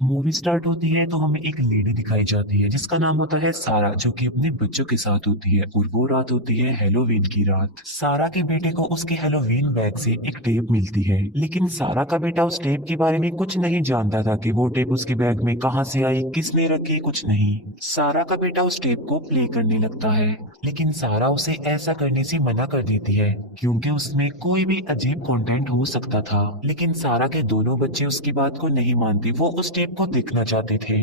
Movie start होती है तो हमें एक लेडी दिखाई जाती है जिसका नाम होता है सारा, जो कि अपने बच्चों के साथ होती है। और वो रात होती है हेलोवीन की रात। सारा के बेटे को उसके हेलोवीन बैग से एक टेप मिलती है, लेकिन सारा का बेटा उस टेप के बारे में कुछ नहीं जानता था कि वो टेप उसके बैग में कहाँ से आई, किसने रखी, कुछ नहीं। सारा का बेटा उस टेप को प्ले करने लगता है, लेकिन सारा उसे ऐसा करने से मना कर देती है क्योंकि उसमें कोई भी अजीब कंटेंट हो सकता था। लेकिन सारा के दोनों बच्चे उसकी बात को नहीं मानते, वो उस टेप को देखना चाहते थे,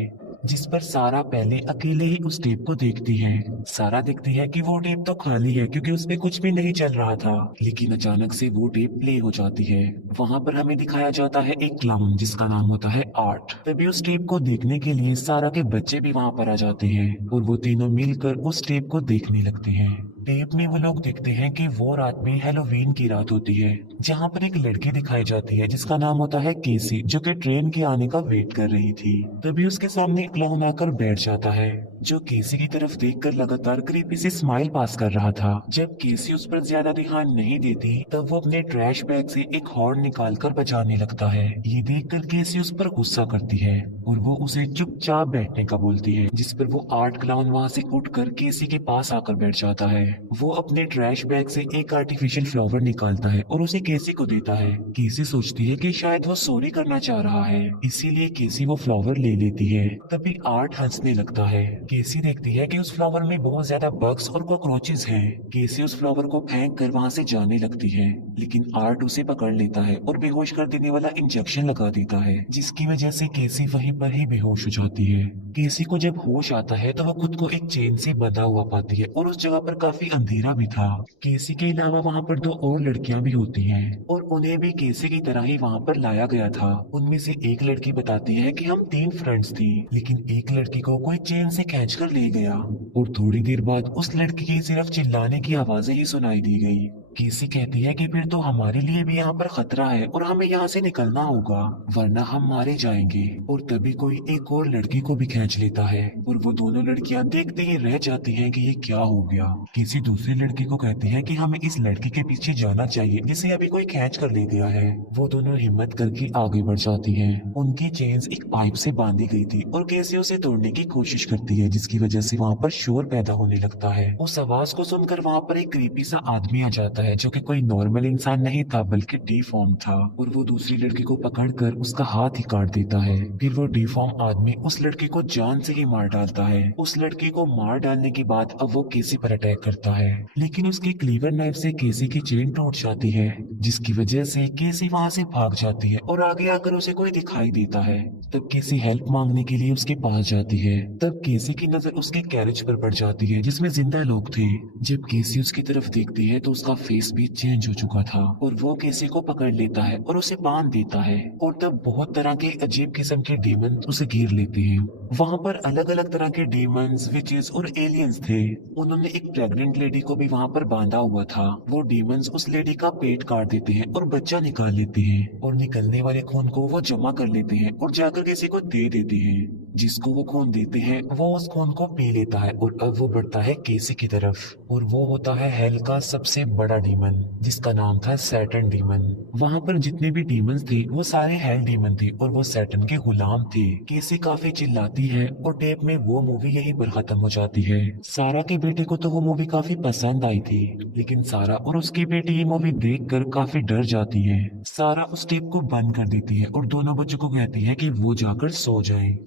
जिस पर सारा पहले अकेले ही उस टेप को देखती है। सारा देखती है कि वो टेप तो खाली है क्योंकि उसमें कुछ भी नहीं चल रहा था, लेकिन अचानक से वो टेप प्ले हो जाती है। वहां पर हमें दिखाया जाता है एक क्लाउन जिसका नाम होता है आर्ट। तभी उस टेप को देखने के लिए सारा के बच्चे भी वहां पर आ जाते हैं और वो तीनों मिलकर उस टेप को देखने लगते हैं। टेप में वो लोग देखते हैं कि वो रात में हेलोवीन की रात होती है, जहाँ पर एक लड़की दिखाई जाती है जिसका नाम होता है केसी, जो कि ट्रेन के आने का वेट कर रही थी। तभी उसके सामने एक क्लाउन आकर बैठ जाता है, जो केसी की तरफ देखकर लगातार क्रीपी से स्माइल पास कर रहा था। जब केसी उस पर ज्यादा ध्यान नहीं देती, तब वो अपने ट्रैश बैग से एक हॉर्न निकालकर बजाने लगता है। ये देखकर केसी उस पर गुस्सा करती है और वो उसे चुपचाप बैठने का बोलती है, जिस पर वो आर्ट क्लाउन वहाँ से उठकर केसी के पास आकर बैठ जाता है। वो अपने ट्रैश बैग से एक आर्टिफिशियल फ्लावर निकालता है और उसे केसी को देता है। केसी सोचती है कि शायद वो चोरी करना चाह रहा है, इसीलिए केसी वो फ्लावर ले लेती है। तभी आर्ट हंसने लगता है। केसी देखती है कि उस फ्लावर में बहुत ज्यादा बग्स और कॉकरोचेस हैं। केसी उस फ्लावर को फेंक कर वहाँ से जाने लगती है, लेकिन आर्ट उसे पकड़ लेता है और बेहोश कर देने वाला इंजेक्शन लगा देता है, जिसकी वजह से केसी वहीं पर ही बेहोश हो जाती है। केसी को जब होश आता है तो वो खुद को एक चेन से बंधा हुआ पाती है और उस जगह पर काफी अंधेरा भी था। केसी के अलावा वहाँ पर दो और लड़कियां भी होती हैं और उन्हें भी केसी की तरह ही वहाँ पर लाया गया था। उनमें से एक लड़की बताती है कि हम 3 फ्रेंड्स थी, लेकिन एक लड़की को कोई चेन से खींच कर ले गया और थोड़ी देर बाद उस लड़की की सिर्फ चिल्लाने की आवाजें ही सुनाई दी गई। केसी कहती है कि फिर तो हमारे लिए भी यहाँ पर खतरा है और हमें यहाँ से निकलना होगा, वरना हम मारे जाएंगे। और तभी कोई एक और लड़की को भी खींच लेता है और वो दोनों लड़कियां देखते ही रह जाती हैं कि ये क्या हो गया। किसी दूसरी लड़की को कहती है कि हमें इस लड़की के पीछे जाना चाहिए जिसे अभी कोई खींच कर ले गया है। वो दोनों हिम्मत करके आगे बढ़ जाती हैं। उनकी चेन्स एक पाइप से बांधी गई थी और केसी उसे तोड़ने की कोशिश करती है, जिसकी वजह से वहाँ पर शोर पैदा होने लगता है। उस आवाज को सुनकर वहाँ पर एक क्रीपी सा आदमी आ जाता है, जो कि कोई नॉर्मल इंसान नहीं था बल्कि डीफॉर्म था, और वो दूसरी लड़की को पकड़कर उसका हाथ ही काट देता है। फिर वो डीफॉर्म आदमी उस लड़की को जान से ही मार डालता है। उस लड़की को मार डालने के बाद अब वो केसी पर अटैक करता है, लेकिन उसकी क्लीवर नाइफ से केसी की चेन टूट जाती है, जिसकी वजह से केसी वहाँ से भाग जाती है और आगे आकर उसे कोई दिखाई देता है। तब केसी हेल्प मांगने के लिए उसके पास जाती है। तब केसी की नजर उसके कैरेज पर पड़ जाती है जिसमें जिंदा लोग थे। जब केसी उसकी तरफ देखती है तो उसका फेस भी चेंज हो चुका था और वो केसी को पकड़ लेता है और उसे बांध देता है। और तब बहुत तरह के अजीब किस्म के डीमन उसे घेर लेते हैं। वहाँ पर अलग अलग तरह के डीमंस, विचेस और एलियंस थे। उन्होंने एक प्रेग्नेंट लेडी को भी वहाँ पर बांधा हुआ था। वो डीमंस उस लेडी का पेट काट देते हैं और बच्चा निकाल लेते हैं और निकलने वाले खून को वो जमा कर लेते हैं और जाकर किसी को दे देते हैं। जिसको वो खून देते हैं वो उस खून को पी लेता है और अब वो बढ़ता है केसी की तरफ और वो होता है हेल का सबसे बड़ा डीमन, जिसका नाम था सैटर्न डीमन। वहाँ पर जितने भी डीमंस थे वो सारे हेल डीमन थे और वो सैटर्न के गुलाम थे। केसी काफी चिल्लाती है और टेप में वो मूवी यहीं पर खत्म हो जाती है। सारा के बेटे को तो वो मूवी काफी पसंद आई थी, लेकिन सारा और उसकी बेटी ये मूवी देखकर काफी डर जाती है। सारा उस टेप को बंद कर देती है और दोनों बच्चों को कहती है कि वो जाकर सो जाएं।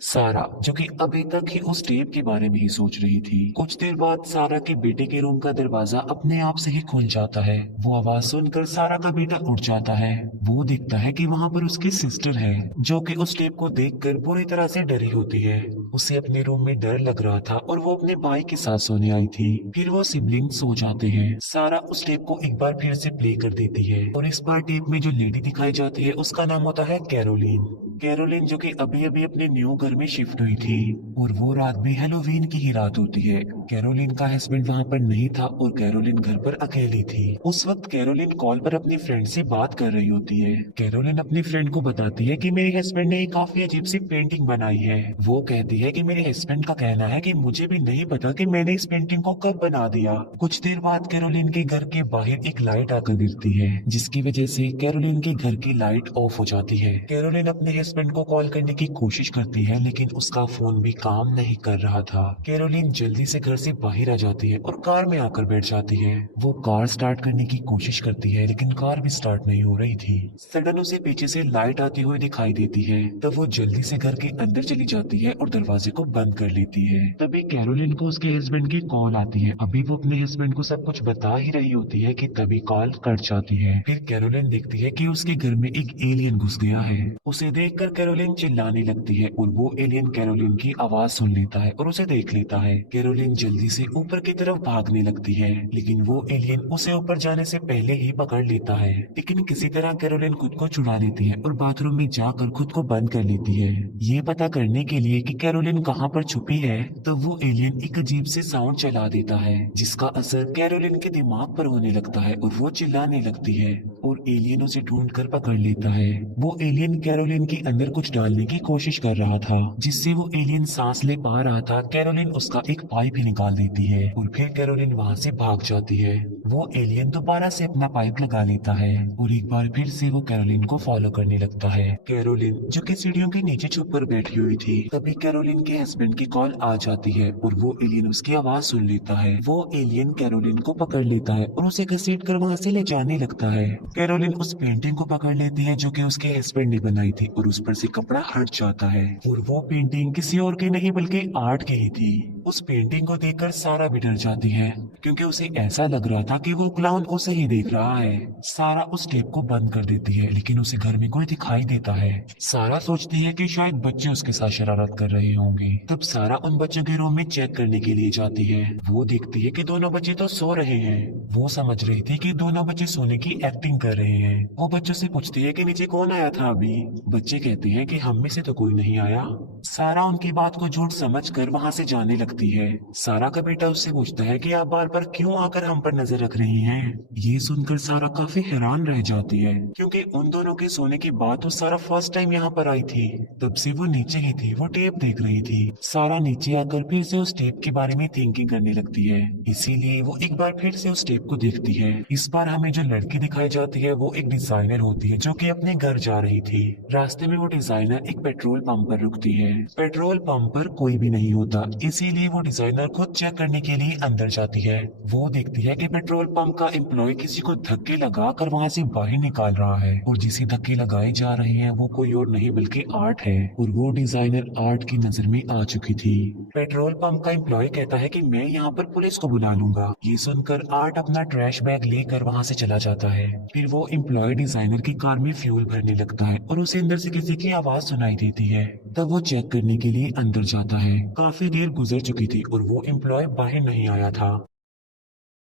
सारा, जो कि अभी तक ही उस टेप के बारे में ही सोच रही थी, कुछ देर बाद सारा के बेटे के रूम का दरवाजा अपने आप से ही खुल जाता है। वो आवाज सुनकर सारा का बेटा उठ जाता है। वो देखता है कि वहाँ पर उसकी सिस्टर है, जो कि उस टेप को देखकर बुरी तरह से डरी होती है। उसे अपने रूम में डर लग रहा था और वो अपने भाई के साथ सोने आई थी। फिर वो सिबलिंग सो जाते हैं। सारा उस टेप को एक बार फिर से प्ले कर देती है और इस बार टेप में जो लेडी दिखाई जाती है उसका नाम होता है कैरोलिन। कैरोलिन, जो कि अभी अभी अपने न्यू घर में शिफ्ट हुई थी, और वो रात भी हेलोवीन की ही रात होती है। कैरोलिन का हस्बैंड वहाँ पर नहीं था और कैरोलिन घर पर अकेली थी। उस वक्त कैरोलिन कॉल पर अपनी फ्रेंड से बात कर रही होती है। कैरोलिन अपनी फ्रेंड को बताती है कि मेरे हस्बैंड ने एक काफी अजीब सी पेंटिंग बनाई है। वो कहती है कि मेरे हस्बैंड का कहना है कि मुझे भी नहीं पता कि मैंने इस पेंटिंग को कब बना दिया। कुछ देर बाद कैरोलिन के घर के बाहर एक लाइट आकर गिरती है, जिसकी वजह से कैरोलिन के घर की लाइट ऑफ हो जाती है। कैरोलिन अपने हस्बैंड को कॉल करने की कोशिश करती है लेकिन उसका फोन भी काम नहीं कर रहा था। कैरोलिन जल्दी से घर से बाहर आ जाती है और कार में आकर बैठ जाती है। वो कार स्टार्ट करने की कोशिश करती है लेकिन कार भी स्टार्ट नहीं हो रही थी। सडन उसे पीछे से लाइट आती हुई दिखाई देती है। तब वो जल्दी से घर के अंदर चली जाती है और दरवाजे को बंद कर लेती है। तभी कैरोलिन को उसके हस्बैंड की कॉल आती है। अभी वो अपने हस्बैंड को सब कुछ बता ही रही होती है कि तभी कॉल कट जाती है। फिर कैरोलिन देखती है कि उसके घर में एक एलियन घुस गया है। उसे देखकर कैरोलिन चिल्लाने लगती है और वो एलियन कैरोलिन की आवाज सुन लेता है और उसे देख लेता है। कैरोलिन जल्दी से ऊपर की तरफ भागने लगती है लेकिन वो एलियन उसे ऊपर जाने से पहले ही पकड़ लेता है। लेकिन किसी तरह कैरोलिन खुद को छुड़ा लेती है और बाथरूम में जाकर खुद को बंद कर लेती है। ये पता करने के लिए कि कैरोलिन कहाँ पर छुपी है तो वो एलियन एक अजीब से साउंड चला देता है जिसका असर कैरोलिन के दिमाग पर होने लगता है और वो चिल्लाने लगती है और एलियन उसे ढूंढ कर पकड़ लेता है। वो एलियन कैरोलिन के अंदर कुछ डालने की कोशिश कर रहा था जिससे वो एलियन सांस ले पा रहा था। कैरोलिन उसका एक पाइप ही निकाल देती है और फिर कैरोलिन वहाँ से भाग जाती है। वो एलियन दोबारा से अपना पाइप लगा लेता है और एक बार फिर से वो कैरोलिन को फॉलो करने लगता है। कैरोलिन जो कि सीढ़ियों के नीचे छुप कर बैठी हुई थी, तभी कैरोलिन के हस्बैंड की कॉल आ जाती है और वो एलियन उसकी आवाज सुन लेता है। वो एलियन कैरोलिन को पकड़ लेता है और उसे घसीट कर वहाँ से ले जाने लगता है। कैरोलिन उस पेंटिंग को पकड़ लेती है जो कि उसके हस्बैंड ने बनाई थी और उस पर से कपड़ा हट जाता है और वो पेंटिंग किसी और की नहीं बल्कि आर्ट की ही थी। उस पेंटिंग को देखकर सारा भी डर जाती है क्योंकि उसे ऐसा लग रहा था कि वो क्लाउन उसे ही देख रहा है। सारा उस टेप को बंद कर देती है लेकिन उसे घर में कोई दिखाई देता है। सारा सोचती है कि शायद बच्चे उसके साथ शरारत कर रहे होंगे। तब सारा उन बच्चों के रूम में चेक करने के लिए जाती है। वो देखती है कि दोनों बच्चे तो सो रहे हैं। वो समझ रही थी कि दोनों बच्चे सोने की एक्टिंग कर रहे हैं। वो बच्चों से पूछती है कि नीचे कौन आया था अभी। बच्चे कहते हैं कि हम में से तो कोई नहीं आया। सारा उनकी बात को झूठ समझकर वहाँ से जाने लगती है। सारा का बेटा उससे पूछता है कि आप बार बार क्यों आकर हम पर नजर रख रही हैं। ये सुनकर सारा काफी हैरान रह जाती है क्योंकि उन दोनों के सोने के बाद तो सारा फर्स्ट टाइम यहाँ पर आई थी। तब से वो नीचे ही थी, वो टेप देख रही थी। सारा नीचे आकर फिर से उस टेप के बारे में थिंकिंग करने लगती है, इसीलिए वो एक बार फिर से उस टेप को देखती है। इस बार हमें जो लड़की दिखाई जाती है वो एक डिजाइनर होती है जो कि अपने घर जा रही थी। रास्ते में वो डिजाइनर एक पेट्रोल पंप पर रुकती है। पेट्रोल पंप पर कोई भी नहीं होता, इसीलिए वो डिजाइनर खुद चेक करने के लिए अंदर जाती है। वो देखती है कि पेट्रोल पंप का एम्प्लॉय किसी को धक्के लगा कर वहाँ से बाहर निकाल रहा है और जिसे धक्के लगाए जा रहे हैं वो कोई और नहीं बल्कि आर्ट है और वो डिजाइनर आर्ट की नजर में आ चुकी थी। पेट्रोल पंप का एम्प्लॉय कहता है कि मैं यहाँ पर पुलिस को बुला लूंगा। ये सुनकर आर्ट अपना ट्रैश बैग लेकर वहाँ से चला जाता है। फिर वो एम्प्लॉय डिजाइनर की कार में फ्यूल भरने लगता है और उसे अंदर से किसी की आवाज सुनाई देती है। तब वो चेक करने के लिए अंदर जाता है। काफी देर गुजर चुकी थी और वो एम्प्लॉय बाहर नहीं आया था,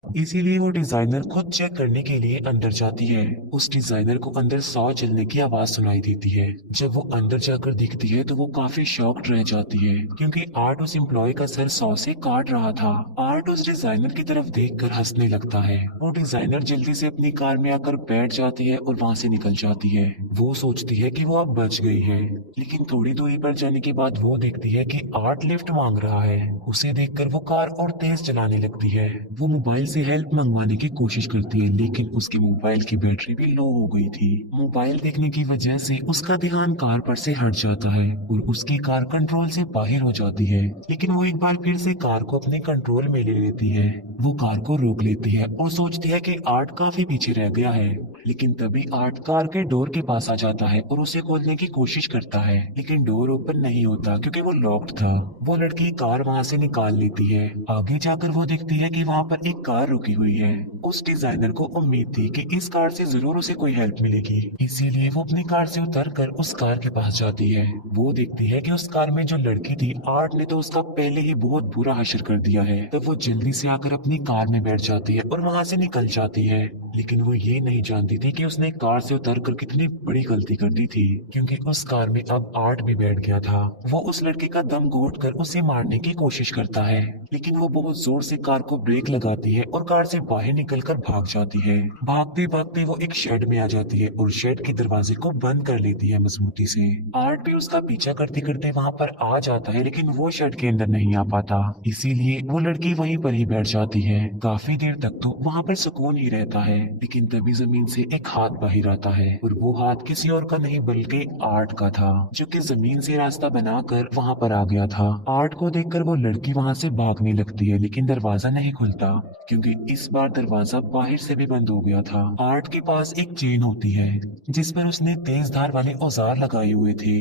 इसीलिए वो डिजाइनर खुद चेक करने के लिए अंदर जाती है। उस डिजाइनर को अंदर सौ चलने की आवाज सुनाई देती है। जब वो अंदर जाकर देखती है तो वो काफी शॉक्ड रह जाती है क्योंकि आर्ट उस एम्प्लॉय का सर सौ से काट रहा था। आर्ट उस डिजाइनर की तरफ देखकर हंसने लगता है। वो डिजाइनर जल्दी से अपनी कार में आकर बैठ जाती है और वहाँ से निकल जाती है। वो सोचती है कि वो अब बच गई है, लेकिन थोड़ी दूरी पर जाने के बाद वो देखती है कि आर्ट लिफ्ट मांग रहा है। उसे देखकर वो कार और तेज चलाने लगती है। वो मोबाइल से हेल्प मंगवाने की कोशिश करती है लेकिन उसके मोबाइल की बैटरी भी लो हो गई थी। मोबाइल देखने की वजह से उसका ध्यान कार पर से हट जाता है और उसकी कार कंट्रोल से बाहर हो जाती है। लेकिन वो एक बार फिर से कार को अपने कंट्रोल में ले लेती है। वो कार को रोक लेती है और सोचती है कि आर्ट काफी पीछे रह गया है। लेकिन तभी आर्ट कार के डोर के पास आ जाता है और उसे खोलने की कोशिश करता है लेकिन डोर ओपन नहीं होता क्योंकि वो लॉक्ड था। वो लड़की कार वहाँ से निकाल लेती है। आगे जाकर वो देखती है कि वहाँ पर एक कार रुकी हुई है। उस डिजाइनर को उम्मीद थी कि इस कार से जरूर उसे कोई हेल्प मिलेगी, इसीलिए वो अपनी कार से उतरकर उस कार के पास जाती है। वो देखती है कि उस कार में जो लड़की थी, आर्ट ने तो उसका पहले ही बहुत बुरा हश्र कर दिया है। तब वो जल्दी से आकर अपनी कार में बैठ जाती है और वहाँ से निकल जाती है। लेकिन वो ये नहीं जानती थी कि उसने कार से उतरकर कितनी बड़ी गलती कर दी थी क्योंकि उस कार में अब आर्ट भी बैठ गया था। वो उस लड़के का दम घोट कर उसे मारने की कोशिश करता है लेकिन वो बहुत जोर से कार को ब्रेक लगाती है और कार से बाहर निकलकर भाग जाती है। भागते भागते वो एक शेड में आ जाती है और शेड के दरवाजे को बंद कर लेती है मजबूती से। आर्ट भी उसका पीछा करते करते वहां पर आ जाता है, लेकिन वो शेड के अंदर नहीं आ पाता, इसीलिए वो लड़की वहीं पर ही बैठ जाती है। काफी देर तक तो वहां पर सुकून ही रहता है, लेकिन तभी जमीन से एक हाथ बाहर आता है और वो हाथ किसी और का नहीं बल्कि आर्ट का था, जो कि जमीन से रास्ता बनाकर वहां पर आ गया था। आर्ट को देखकर वो लड़की वहां से भागने लगती है, लेकिन दरवाजा नहीं खुलता क्योंकि इस बार दरवाजा बाहर से भी बंद हो गया था। आर्ट के पास एक चेन होती है जिस पर उसने तेज धार वाले औजार लगाए हुए थे।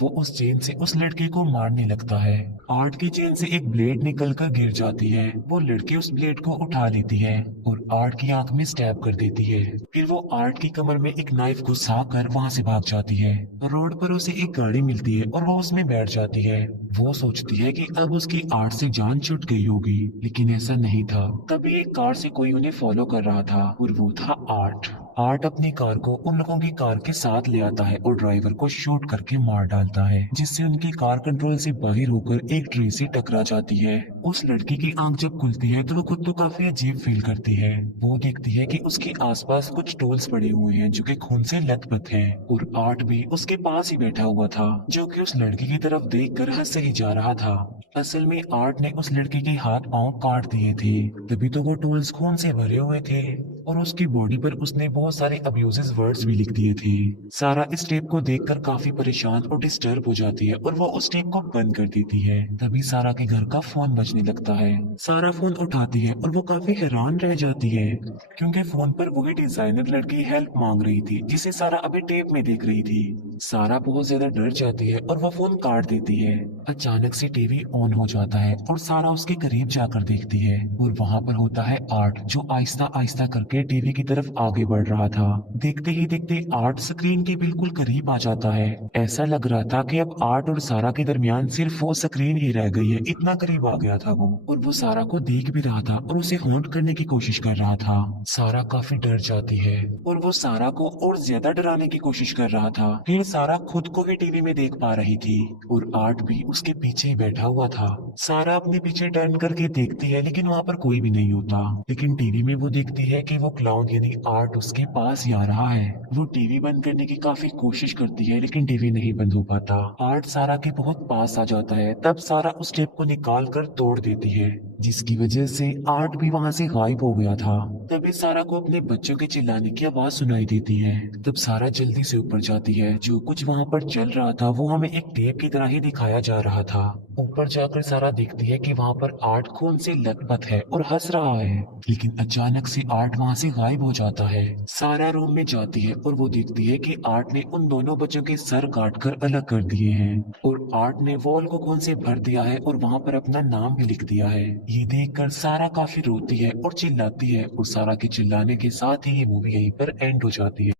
वो उस चेन से उस लड़के को मारने लगता है। आर्ट की चेन से एक ब्लेड निकलकर गिर जाती है। वो लड़की उस ब्लेड को उठा लेती है और आर्ट की आंख में स्टैब कर देती है। फिर वो आर्ट की कमर में एक नाइफ घुसा कर वहां से भाग जाती है। रोड पर उसे एक गाड़ी मिलती है और वो उसमें बैठ जाती है। वो सोचती है कि अब उसकी आर्ट से जान छूट गई होगी, लेकिन ऐसा नहीं था। तभी एक कार से कोई उन्हें फॉलो कर रहा था और वो था आर्ट। आर्ट अपनी कार को उन लोगों की कार के साथ ले आता है और ड्राइवर को शूट करके मार डालता है, जिससे उनकी कार कंट्रोल से बाहर होकर एक ट्री से टकरा जाती है। उस लड़की की आंख जब खुलती है तो वो खुद को काफी अजीब फील करती है। वो देखती है कि उसके आसपास कुछ टूल्स पड़े हुए हैं जो कि खून से लथपथ हैं और आर्ट भी उसके पास ही बैठा हुआ था, जो कि उस लड़की की तरफ देखकर हंसे ही जा रहा था। असल में आर्ट ने उस लड़की के हाथ पांव काट दिए थे, तभी तो वो टूल्स खून से भरे हुए थे और उसकी बॉडी पर उसने बहुत सारे अब्यूजिव वर्ड्स भी लिख दिए थे। सारा इस टेप को देखकर काफी परेशान और डिस्टर्ब हो जाती है और वो उस टेप को बंद कर देती है। तभी सारा के घर का फोन बजने लगता है। सारा फोन उठाती है और वो काफी हैरान रह जाती है क्योंकि फोन पर वही डिजाइनर लड़की हेल्प मांग रही थी जिसे सारा अभी टेप में देख रही थी। सारा बहुत ज्यादा डर जाती है और वो फोन काट देती है। अचानक से टीवी ऑन हो जाता है और सारा उसके करीब जाकर देखती है और वहां पर होता है आर्ट, जो आहिस्ता आहिस्ता करके टीवी की तरफ आगे बढ़ रहा था। देखते ही देखते आर्ट स्क्रीन के बिल्कुल करीब आ जाता है। ऐसा लग रहा था कि अब आर्ट और सारा के दरमियान सिर्फ वो स्क्रीन ही रह गई है, इतना करीब आ गया था वो। और वो सारा को देख भी रहा था और उसे हॉन्ट करने की कोशिश कर रहा था। सारा काफी डर जाती है और वो सारा को और ज्यादा डराने की कोशिश कर रहा था। फिर सारा खुद को ही टीवी में देख पा रही थी और आर्ट भी उसके पीछे ही बैठा हुआ था। सारा अपने पीछे टर्न करके देखती है लेकिन वहां पर कोई भी नहीं होता। लेकिन टीवी में वो देखती है कि वो क्लाउन यानी आर्ट उसके पास ही आ रहा है। वो टीवी बंद करने की काफी कोशिश करती है लेकिन टीवी नहीं बंद हो पाता। आर्ट सारा के बहुत पास आ जाता है, तब सारा उस टेप को निकाल कर तोड़ देती है, जिसकी वजह से आर्ट भी वहां से गायब हो गया था। तभी सारा को अपने बच्चों के चिल्लाने की आवाज सुनाई देती है। तब सारा जल्दी से ऊपर जाती है। जो कुछ वहां पर चल रहा था वो हमें एक टेप की तरह ही दिखाया जा रहा था। ऊपर जाकर सारा देखती है कि वहां पर आर्ट खून से लथपथ है और हंस रहा है, लेकिन अचानक से आर्ट वहां से गायब हो जाता है। सारा रूम में जाती है और वो देखती है कि आर्ट ने उन दोनों बच्चों के सर काटकर अलग कर दिए हैं और आर्ट ने वॉल को खून से भर दिया है और वहां पर अपना नाम भी लिख दिया है। ये देखकर सारा काफी रोती है और चिल्लाती है और सारा के चिल्लाने के साथ ही ये मूवी यहीं पर एंड हो जाती है।